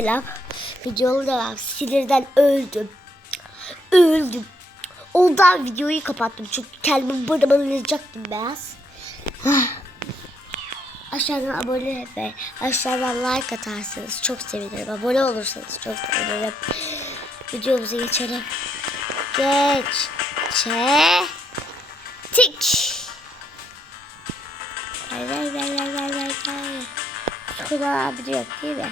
selam. Videolu devam. Sinirden öldüm. Öldüm. Ondan videoyu kapattım. Çünkü kendimi bırmalayacaktım beyaz. Aşağıdan abone ve aşağıdan like atarsanız çok sevinirim. Abone olursanız çok sevinirim. Videomuza geçelim. Geç. Çe. Tik. Ver ver ver ver ver ver. Şurada abi yok değil mi?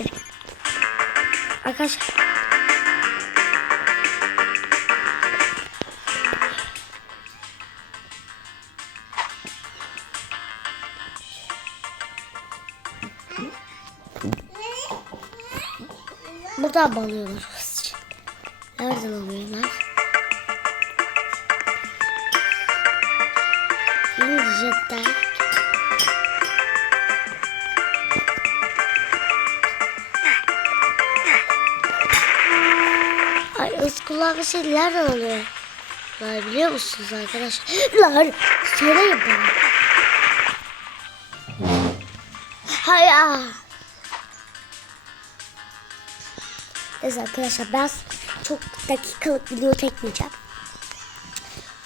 Beni. Arkadaşlar. Buradan mı alıyorlar? Nereden alıyorlar? İngilizce'den. Ay ıskullar bir şey nereden alıyor? Lan biliyor musunuz arkadaşlar? Söyleyin bana. Hayır. Neyse arkadaşlar ben çok dakikalık video çekmeyeceğim.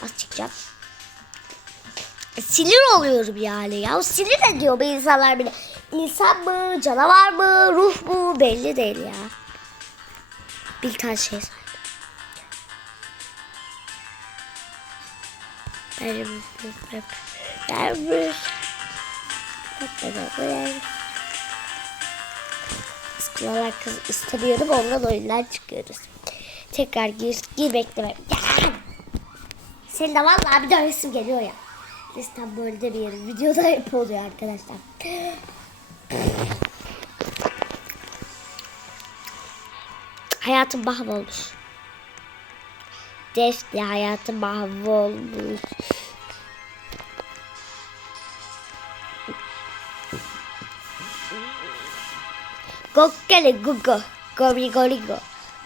Az çekeceğim. Sinir oluyorum yani ya. Sinir ediyor bu insanlar beni. İnsan mı, canavar mı, ruh mu belli değil ya. Bir tane şey benim, Sıkılarak kız istemiyorum ondan oyundan çıkıyoruz. Tekrar gir, gir bekleme. Ya! Senin de vallahi bir daha resim geliyor ya. Listem böyle de bir yerim. Videoda hep oluyor arkadaşlar. Hayatım mahvolmuş. Defne hayatım mahvolmuş. Gokkele gugo. Gori gori go.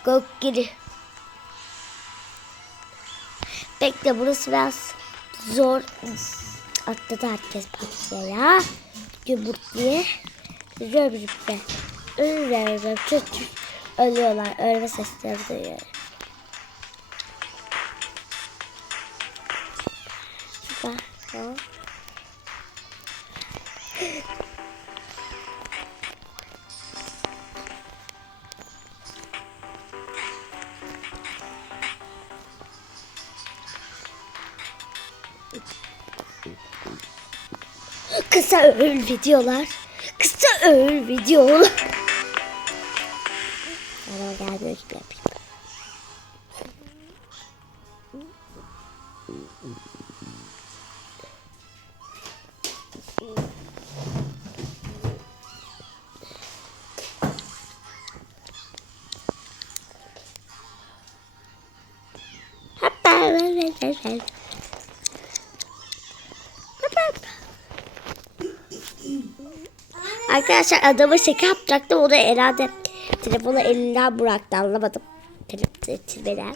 Gokkiri. Bekle burası biraz zor. Atladı herkes patlaya. Yumurtluya. Röbrüppe. Ölüyorlar. Ölüyorlar. Ölme sesleri duyuyorum. Kısa öl videolar. Kısa öl videolar. Bana gelmiyor gibi yapayım. Hoppa, Arkadaşlar adama şaka yapacaktım. O da herhalde telefonu elinden bıraktı. Anlamadım. Telefonu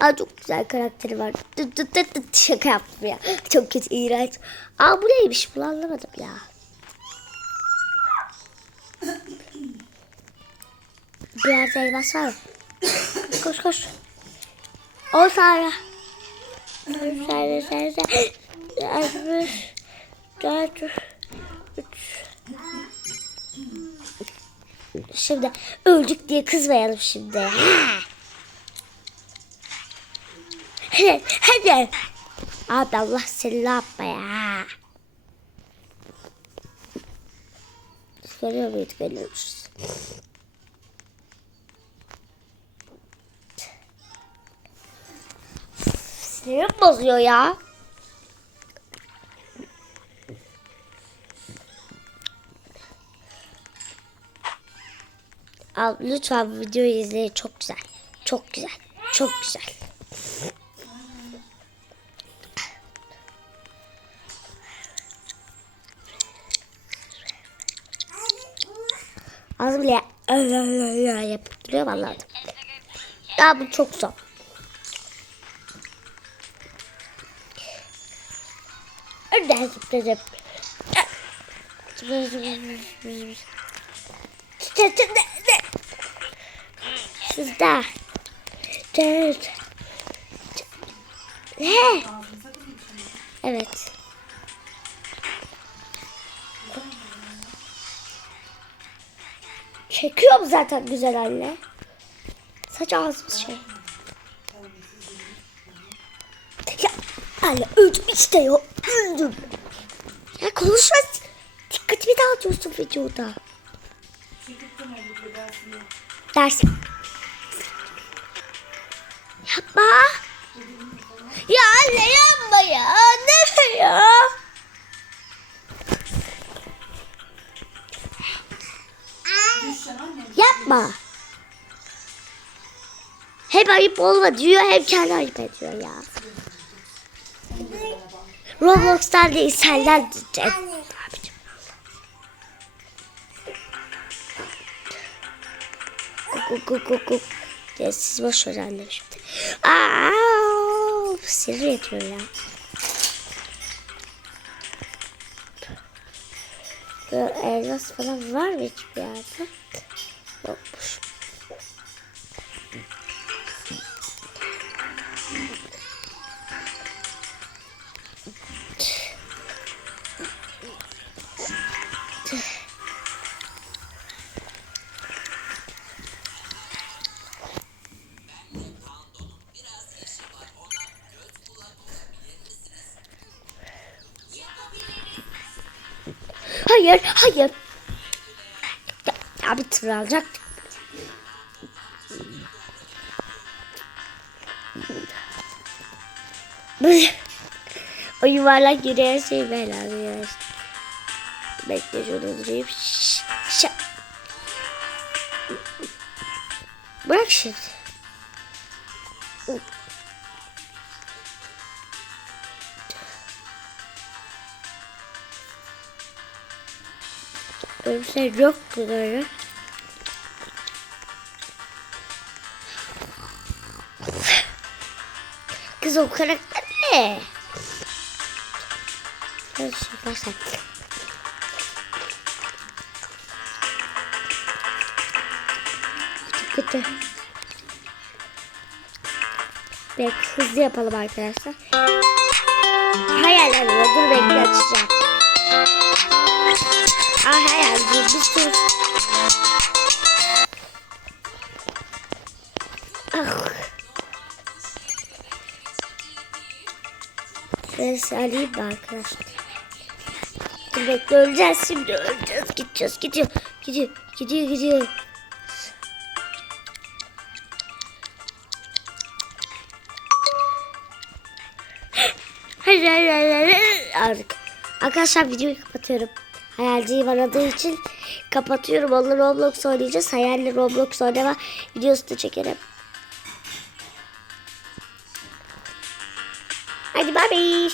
Aa çok güzel karakteri var. Dıt dıt dıt dıt şaka yaptım ya. Çok kötü, iğrenç. Aa bu neymiş? Bunu anlamadım ya. Bir yerde elmas var koş koş. O Sara. Sara Sara Sara. Dört. Üç. Şimdi öldük diye kızmayalım şimdi. Ha. Hadi, hadi. Abi Allah seni ne yapma ya. Görüyor muyduk? Görüyoruz. Sinirim bozuyor ya. Al, lütfen videoyu izleyin. Çok güzel. Çok güzel. Çok güzel. Az bile yapıp duruyor vallahi. Ya bu çok zor. Önden zıpladım. Titredim. Sizde. Dört. Ne? Evet. Çekiyorum zaten güzel anne. Saç ağzımız şey. Ya anne öldüm işte ya. Öldüm. Ya konuşma. Dikkatimi dağıtıyorsun videoda. Ders. Yapma. Ya anne yapma ya. Ne ya? Yapma. Hem ayıp olma diyor hem kendi ayıp ediyor ya. Roblox'tan değil senden diyecek. Kuk kuk kuk kuk. Ya siz boş ver annem. Aa, ediyor ya. Böyle elmas falan var mı hiçbir. Hayır, hayır. Ya, ya bir tır alacaktık. o yuvarlak yürüyen şey ben alıyorum. Bekle şurada durayım. Bırak şimdi. Öyle bir şey yok böyle. Kız o karakter ne? Şöyle yaparsak. Kötü. Bek hızlı yapalım arkadaşlar. Hayaller dur bekle açacağım. Ah hayal bir sürü. Ah. Neyse alayım mı arkadaşlar? Dur bekle öleceğiz şimdi öleceğiz gideceğiz gidiyor gidiyor gidiyor gidiyor. Hayır hayır hayır hayır. Arkadaşlar videoyu kapatıyorum. Hayalciyi aradığı için kapatıyorum. Onunla Roblox oynayacağız. Hayalle Roblox oynama videosu da çekerim. Hadi bye.